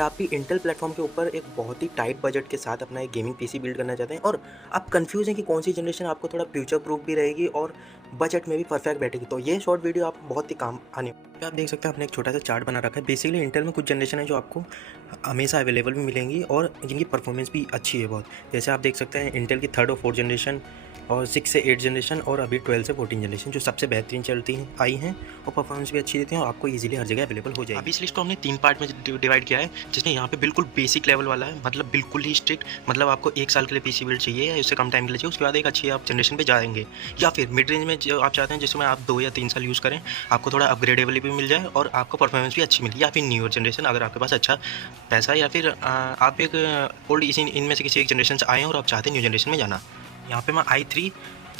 अगर आप भी इंटेल प्लेटफॉर्म के ऊपर एक बहुत ही टाइट बजट के साथ अपना एक गेमिंग पीसी बिल्ड करना चाहते हैं और आप कंफ्यूज हैं कि कौन सी जनरेशन आपको थोड़ा फ्यूचर प्रूफ भी रहेगी और बजट में भी परफेक्ट बैठेगी, तो ये शॉर्ट वीडियो आपको बहुत ही काम आने वाली है। आप देख सकते हैं, आपने एक छोटा सा चार्ट बना रखा है। बेसिकली इंटेल में कुछ जनरेशन है जो आपको हमेशा अवेलेबल भी मिलेंगी और जिनकी परफॉर्मेंस भी अच्छी है बहुत। जैसे आप देख सकते हैं इंटेल की 3rd और 4th जनरेशन और 6 से 8 जनरेशन और अभी 12 से 14 जनरेशन जो सबसे बेहतरीन चलती हैं आई हैं और परफॉर्मेंस भी अच्छी देती हैं और आपको इजीली हर जगह अवेलेबल हो जाएगी। अभी इस लिस्ट को हमने 3 पार्ट में डिवाइड किया है, जिसमें यहाँ पे बिल्कुल बेसिक लेवल वाला है, मतलब बिल्कुल ही स्ट्रिक्ट, मतलब आपको 1 साल के लिए पीसी बिल्ड चाहिए या उससे कम टाइम के लिए चाहिए, उसके बाद एक अच्छी आप जनरेशन पे जाएंगे। या फिर मिड रेंज में जो आप चाहते हैं जिसमें आप 2 या 3 साल यूज़ करें, आपको थोड़ा अपग्रेडेबल भी मिल जाए और आपको परफॉर्मेंस भी अच्छी मिले। या फिर न्यूअर जनरेशन, अगर आपके पास अच्छा पैसा या फिर आप एक ओल्ड इनमें से किसी एक जनरेशन से आए हैं और आप चाहते हैं न्यू जनरेशन में जाना। यहाँ पे मैं i3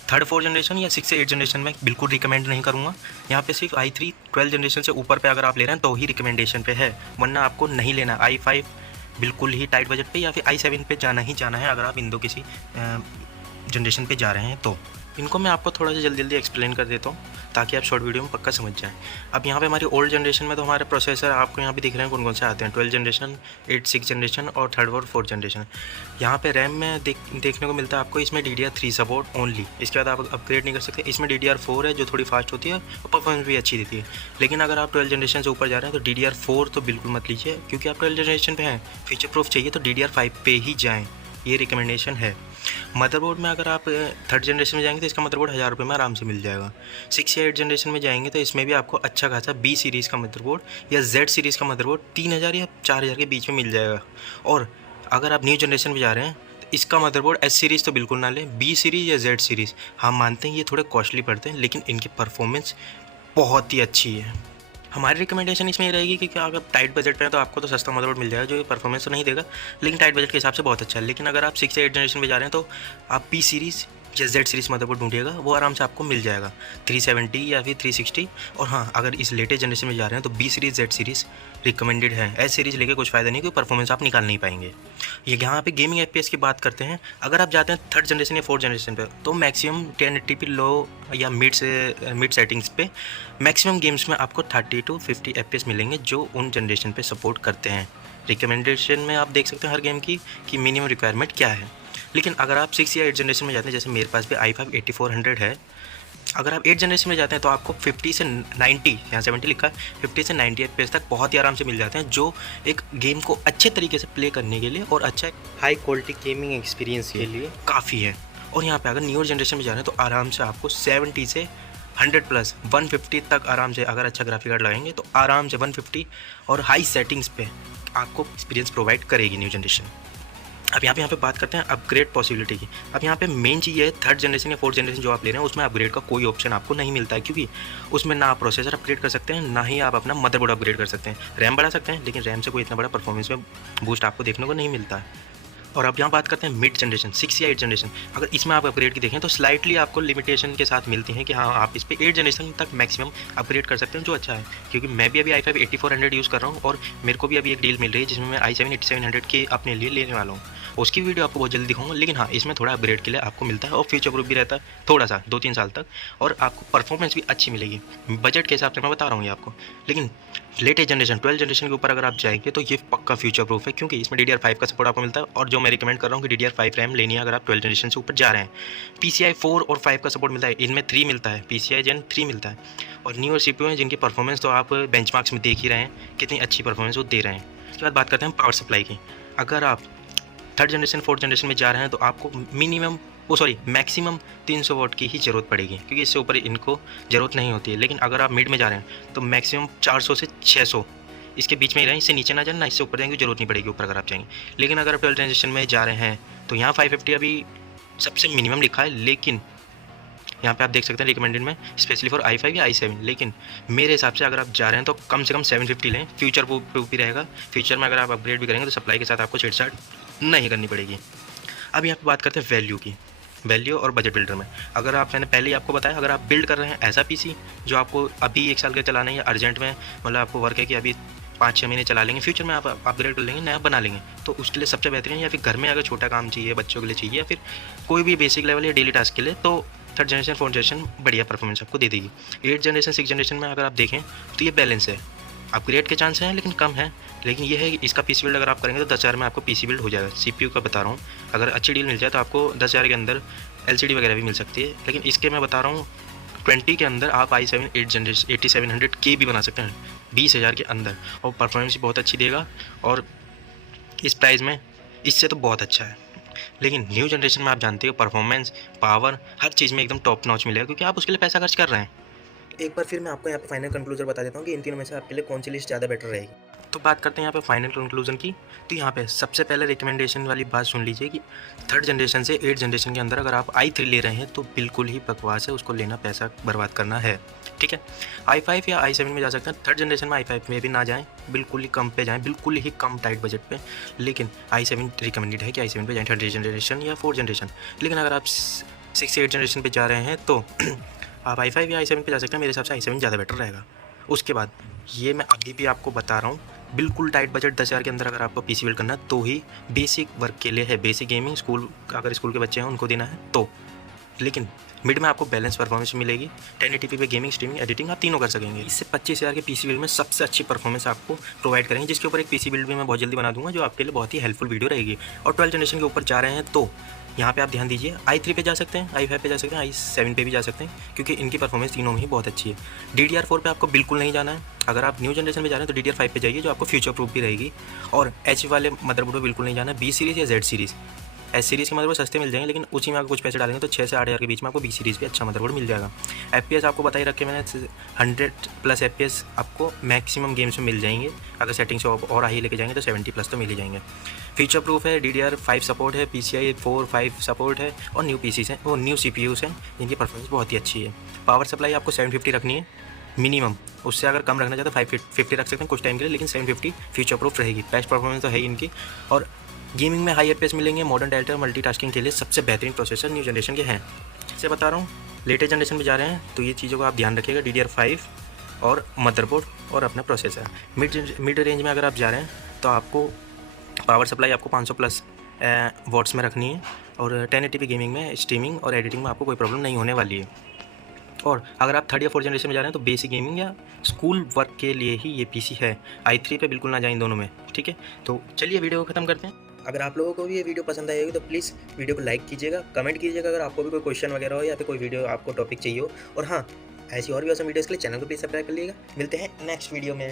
3rd 4th जनरेशन या 6 से 8 जनरेशन में बिल्कुल रिकमेंड नहीं करूँगा। यहाँ पे सिर्फ i3 12 जनरेशन से ऊपर पे अगर आप ले रहे हैं तो ही रिकमेंडेशन पे है, वरना आपको नहीं लेना। i5 बिल्कुल ही टाइट बजट पे या फिर i7 पे जाना ही जाना है अगर आप इन दो किसी जनरेशन पे जा रहे हैं तो। इनको मैं आपको थोड़ा सा जल्दी एक्सप्लेन कर देता हूँ ताकि आप शॉर्ट वीडियो में पक्का समझ जाएं। अब यहाँ पे हमारी ओल्ड जनरेशन में तो हमारे प्रोसेसर आपको यहाँ पे दिख रहे हैं कौन कौन से आते हैं, 12 जनरेशन, 8 6 जनरेशन और 3rd और 4th जनरेशन। यहाँ पे रैम में देखने को मिलता है आपको इसमें DDR3 सपोर्ट ओनली, इसके बाद आप अपग्रेड नहीं कर सकते। इसमें DDR4 है जो थोड़ी फास्ट होती है और परफॉर्मेंस भी अच्छी देती है। लेकिन अगर आप 12 जनरेशन से ऊपर जा रहे हैं तो DDR4 तो बिल्कुल मत लीजिए, क्योंकि आप 12 जनरेशन पे हैं। फ्यूचर प्रूफ चाहिए तो DDR5 पे ही जाएँ, ये रिकमेंडेशन है। मदरबोर्ड में अगर आप 3rd जनरेशन में जाएंगे तो इसका मदरबोर्ड 1000 रुपये में आराम से मिल जाएगा। 6 या 8 जनरेशन में जाएंगे तो इसमें भी आपको अच्छा खासा B सीरीज़ का मदरबोर्ड या Z सीरीज़ का मदरबोर्ड 3000 या 4000 के बीच में मिल जाएगा। और अगर आप न्यू जनरेशन में जा रहे हैं तो इसका मदरबोर्ड S सीरीज़ तो बिल्कुल ना लें, B सीरीज़ या Z सीरीज़। हम मानते हैं ये थोड़े कॉस्टली पड़ते हैं, लेकिन इनकी परफॉर्मेंस बहुत ही अच्छी है। हमारी रिकमेंडेशन इसमें ये रहेगी कि अगर टाइट बजट पे है तो आपको तो सस्ता मदरबोर्ड मिल जाएगा जो ये परफॉर्मेंस तो नहीं देगा, लेकिन टाइट बजट के हिसाब से बहुत अच्छा है। लेकिन अगर आप 6 से 8 जनरेशन में जा रहे हैं तो आप B सीरीज़ या Z सीरीज़ मदरबोर्ड ढूंढिएगा, वो आराम से आपको मिल जाएगा 370 या फिर 360। और हाँ, अगर इस लेटेस्ट जनरेशन में जा रहे हैं तो B series Z series recommended है। S सीरीज़ लेके कुछ फ़ायदा नहीं, क्योंकि परफॉर्मेंस आप निकाल नहीं पाएंगे। ये यहाँ पे गेमिंग FPS की बात करते हैं, अगर आप जाते हैं 3rd जनरेशन या 4th जनरेशन पे तो मैक्सिमम 1080p लो या मिड सेटिंग्स पे मैक्सिमम गेम्स में आपको 30 to 50 FPS मिलेंगे जो उन जनरेशन पे सपोर्ट करते हैं। रिकमेंडेशन में आप देख सकते हैं हर गेम की कि मिनिमम रिक्वायरमेंट क्या है। लेकिन अगर आप 6 या 8 जनरेशन में जाते हैं, जैसे मेरे पास भी i5 8400 है, अगर आप 8 जनरेशन में जाते हैं तो आपको 50 से 90, यहाँ 70 लिखा है, 50 से 90 FPS तक बहुत ही आराम से मिल जाते हैं, जो एक गेम को अच्छे तरीके से प्ले करने के लिए और अच्छा हाई क्वालिटी गेमिंग एक्सपीरियंस के लिए काफ़ी है। और यहाँ पे अगर न्यूअर जनरेशन में जा रहे हैं तो आराम से आपको 70 से 100 प्लस 150 तक आराम से, अगर अच्छा ग्राफिक कार्ड लगाएंगे तो आराम से 150 और हाई सेटिंग्स पे आपको एक्सपीरियंस प्रोवाइड करेगी न्यू जनरेशन। अब यहाँ पे बात करते हैं अपग्रेड पॉसिबिलिटी की। अब यहाँ पे मेन चीज़ है 3rd जनरेशन या 4th जनरेशन जो आप ले रहे हैं उसमें अपग्रेड का कोई ऑप्शन आपको नहीं मिलता है, क्योंकि उसमें ना आप प्रोसेसर अपग्रेड कर सकते हैं, ना ही आप अपना मदरबोर्ड अपग्रेड कर सकते हैं। रैम बढ़ा सकते हैं, लेकिन रैम से कोई इतना बड़ा परफॉर्मेंस में बूस्ट आपको देखने को नहीं मिलता है। और अब यहाँ बात करते हैं मिड जनरेशन 6 या 8 जनरेशन। अगर इसमें आप अपग्रेड की देखें तो स्लाइटली आपको लिमिटेशन के साथ मिलती हैं कि हाँ, आप इस पर 8 जनरेशन तक मैक्सिमम अपग्रेड कर सकते हैं, जो अच्छा है। क्योंकि मैं भी अभी i5 8400 यूज़ कर रहा हूँ और मेरे को भी अभी एक डील मिल रही है जिसमें मैं i7 8700 के अपने लिए लेने वाला हूँ। उसकी वीडियो आपको बहुत जल्दी दिखाऊंगा। लेकिन हाँ, इसमें थोड़ा अपग्रेड के लिए आपको मिलता है और फ्यूचर प्रूफ भी रहता है थोड़ा सा 2-3 साल तक, और आपको परफॉर्मेंस भी अच्छी मिलेगी बजट के हिसाब से, मैं बता रहा हूँ ये आपको। लेकिन लेटेस्ट जनरेशन 12 जनरेशन के ऊपर अगर आप जाएंगे तो ये पक्का फ्यूचर प्रूफ है, क्योंकि इसमें DDR5 का सपोर्ट आपको मिलता है। और जो मैं रिकमेंड कर रहा हूँ कि DDR5 रैम लेनी है अगर आप 12 जनरेशन से ऊपर जा रहे हैं। PCI 4 और 5 का सपोर्ट मिलता है, इनमें 3 मिलता है, PCI Gen 3 मिलता है। और न्यूअर CPU हैं जिनकी परफॉर्मेंस तो आप बेंचमार्क्स में देख ही रहे हैं कितनी अच्छी परफॉर्मेंस वो दे रहे हैं। उसके बाद बात करते हैं पावर सप्लाई की। अगर आप 3rd जनरेशन 4th जनरेशन में जा रहे हैं तो आपको मैक्सिमम 300 वाट की ही ज़रूरत पड़ेगी, क्योंकि इससे ऊपर इनको ज़रूरत नहीं होती है। लेकिन अगर आप मिड में जा रहे हैं तो मैक्सिमम 400 से 600 इसके बीच में ही रहें, इससे नीचे ना जाए ना इससे ऊपर जाएंगे, जरूरत नहीं पड़ेगी ऊपर अगर आप जाएंगे। लेकिन अगर आप 12 जनरेशन में जा रहे हैं तो यहाँ 550 अभी सबसे मिनिमम लिखा है, लेकिन यहाँ पे आप देख सकते हैं रिकमेंडेड में स्पेशली फॉर i5 या i7। लेकिन मेरे हिसाब से अगर आप जा रहे हैं तो कम से कम 750 लें, फ्यूचर प्रूफ भी रहेगा। फ्यूचर में अगर आप अपग्रेड भी करेंगे तो सप्लाई के साथ आपको छेड़छाड़ नहीं करनी पड़ेगी। अब यहाँ पे बात करते हैं वैल्यू की, वैल्यू और बजट बिल्डर में। अगर आप, मैंने पहले ही आपको बताया, अगर आप बिल्ड कर रहे हैं ऐसा पीसी जो आपको अभी 1 साल के चलाना है या अर्जेंट में, मतलब आपको वर्क है कि अभी 5-6 महीने चला लेंगे, फ्यूचर में आप अपग्रेड कर लेंगे, नया बना लेंगे, तो उसके लिए सबसे बेहतरीन। या फिर घर में अगर छोटा काम चाहिए, बच्चों के लिए चाहिए, या फिर कोई भी बेसिक लेवल या डेली टास्क के लिए, तो 3rd जनरेशन 4th जनरेशन बढ़िया परफॉर्मेंस आपको दे देगी। 8 जनरेशन 6 जनरेशन में अगर आप देखें तो ये बैलेंस है। अपग्रेड के चांस हैं लेकिन कम है। लेकिन ये है कि इसका पीसी बिल्ड अगर आप करेंगे तो 10,000 में आपको पीसी बिल्ड हो जाएगा। सीपीयू का बता रहा हूँ, अगर अच्छी डील मिल जाए तो आपको 10,000 के अंदर एलसीडी वगैरह भी मिल सकती है। लेकिन इसके मैं बता रहा हूँ 20 के अंदर आप i7 8 जनरेशन 8700K भी बना सकते हैं 20,000 के अंदर, और परफॉर्मेंस भी बहुत अच्छी देगा। और इस प्राइस में इससे तो बहुत अच्छा है। लेकिन न्यू जनरेशन में आप जानते हो परफॉर्मेंस, पावर, हर चीज़ में एकदम टॉप नॉच मिलेगा, क्योंकि आप उसके लिए पैसा खर्च कर रहे हैं। एक बार फिर मैं आपको यहाँ पे फाइनल कंक्लूजन बता देता हूँ कि इन तीनों में से आपके लिए कौन सी लिस्ट ज़्यादा बेटर रहेगी। तो बात करते हैं यहाँ पे फाइनल कंक्लूजन की। तो यहाँ पे सबसे पहले रिकमेंडेशन वाली बात सुन लीजिए कि 3rd जनरेशन से 8th जनरेशन के अंदर अगर आप i3 ले रहे हैं तो बिल्कुल ही बकवास है, उसको लेना पैसा बर्बाद करना है, ठीक है। i5 या i7 में जा सकते हैं। 3rd जनरेशन में i5 में भी ना जाएँ, बिल्कुल ही कम पे जाएँ, बिल्कुल ही कम टाइट बजट पे। लेकिन i7 रिकमेंडेड है कि i7 पे जाएँ 3rd जनरेशन या 4th जनरेशन। लेकिन अगर आप 6 8 जनरेशन पे जा रहे हैं तो आप i5 या i7 पे जा सकते हैं। मेरे हिसाब से i7 ज़्यादा बेटर रहेगा। उसके बाद ये मैं अभी भी आपको बता रहा हूँ, बिल्कुल टाइट बजट 10,000 के अंदर अगर आपको पीसी बिल्ड करना है तो ही बेसिक वर्क के लिए है, बेसिक गेमिंग, स्कूल अगर स्कूल के बच्चे हैं उनको देना है तो। लेकिन मिड में आपको बैलेंस परफॉर्मेंस मिलेगी। 1080p पे गेमिंग, स्ट्रीमिंग, एडिटिंग आप तीनों कर सकेंगे। इससे 25,000 के पीसी बिल्ड में सबसे अच्छी परफॉर्मेंस आपको प्रोवाइड करेंगे, जिसके ऊपर एक पीसी बिल्ड भी मैं बहुत जल्दी बना दूंगा, जो आपके लिए बहुत ही हेल्पफुल वीडियो रहेगी। और 12 जनरेशन के ऊपर जा रहे हैं तो यहाँ पे आप ध्यान दीजिए, i3 पे जा सकते हैं, i5 पे जा सकते हैं, i7 पे भी जा सकते हैं, क्योंकि इनकी परफॉर्मेंस तीनों में ही बहुत अच्छी है। DDR4 पे आपको बिल्कुल नहीं जाना है। अगर आप न्यू जनरेशन में जा रहे हैं तो DDR5 पे जाइए, जो आपको फ्यूचर प्रूफ भी रहेगी। और एच वाले मदरबोर्ड पे बिल्कुल नहीं जाना है। बी सीरीज़ या जेड सीरीज़, एस सीरीज़ के मदरबोर्ड सस्ते मिल जाएंगे, लेकिन उसी में आपको कुछ पैसे डालेंगे तो 6 से 8 हज़ार के बीच में आपको बी सीरीज़ भी अच्छा मदरबोर्ड मिल जाएगा। FPS आपको बता ही रखे मैंने, 100+ FPS आपको मैक्सिमम गेम्स में मिल जाएंगे। अगर सेटिंग्स और हाई लेके जाएंगे तो 70+ तो मिल ही जाएंगे। फीचर प्रूफ है, DDR5 सपोर्ट है, PCI 4-5 सपोर्ट है, और न्यू PCs हैं, वो न्यू CPUs हैं, जिनकी परफॉर्मेंस बहुत ही अच्छी है। पावर सप्लाई आपको 750 रखनी है मिनिमम, उससे अगर कम रखना चाहते तो 550 रख सकते हैं कुछ टाइम के लिए, लेकिन 750 फ्यूचर प्रूफ रहेगी। बेस्ट परफॉर्मेंस तो है ही इनकी। और गेमिंग में हाई FPS मिलेंगे। मॉडर्न डायरेक्टर मल्टीटास्किंग के लिए सबसे बेहतरीन प्रोसेसर न्यू जनरेशन के हैं। इससे बता रहा हूँ, लेटेस्ट जनरेशन में जा रहे हैं तो ये चीज़ों का आप ध्यान रखिएगा, DDR5 और मदरबोर्ड और अपना प्रोसेसर। मिड रेंज में अगर आप जा रहे हैं तो आपको पावर सप्लाई आपको 500+ वॉट्स में रखनी है, और 1080p गेमिंग में, स्ट्रीमिंग और एडिटिंग में आपको कोई प्रॉब्लम नहीं होने वाली है। और अगर आप 3rd या 4th जनरेशन में जा रहे हैं तो बेसिक गेमिंग या स्कूल वर्क के लिए ही ये पीसी है। i3 पे बिल्कुल ना जाएं दोनों में, ठीक है। तो चलिए वीडियो को ख़त्म करते हैं। अगर आप लोगों को भी ये वीडियो पसंद आई होगी तो प्लीज़ वीडियो को लाइक कीजिएगा, कमेंट कीजिएगा अगर आपको भी कोई क्वेश्चन वगैरह हो या फिर कोई वीडियो आपको टॉपिक चाहिए हो। और हाँ, ऐसी और भी औसम वीडियोज़ के लिए चैनल को प्लीज़ सब्सक्राइब कर लीजिएगा। मिलते हैं नेक्स्ट वीडियो में।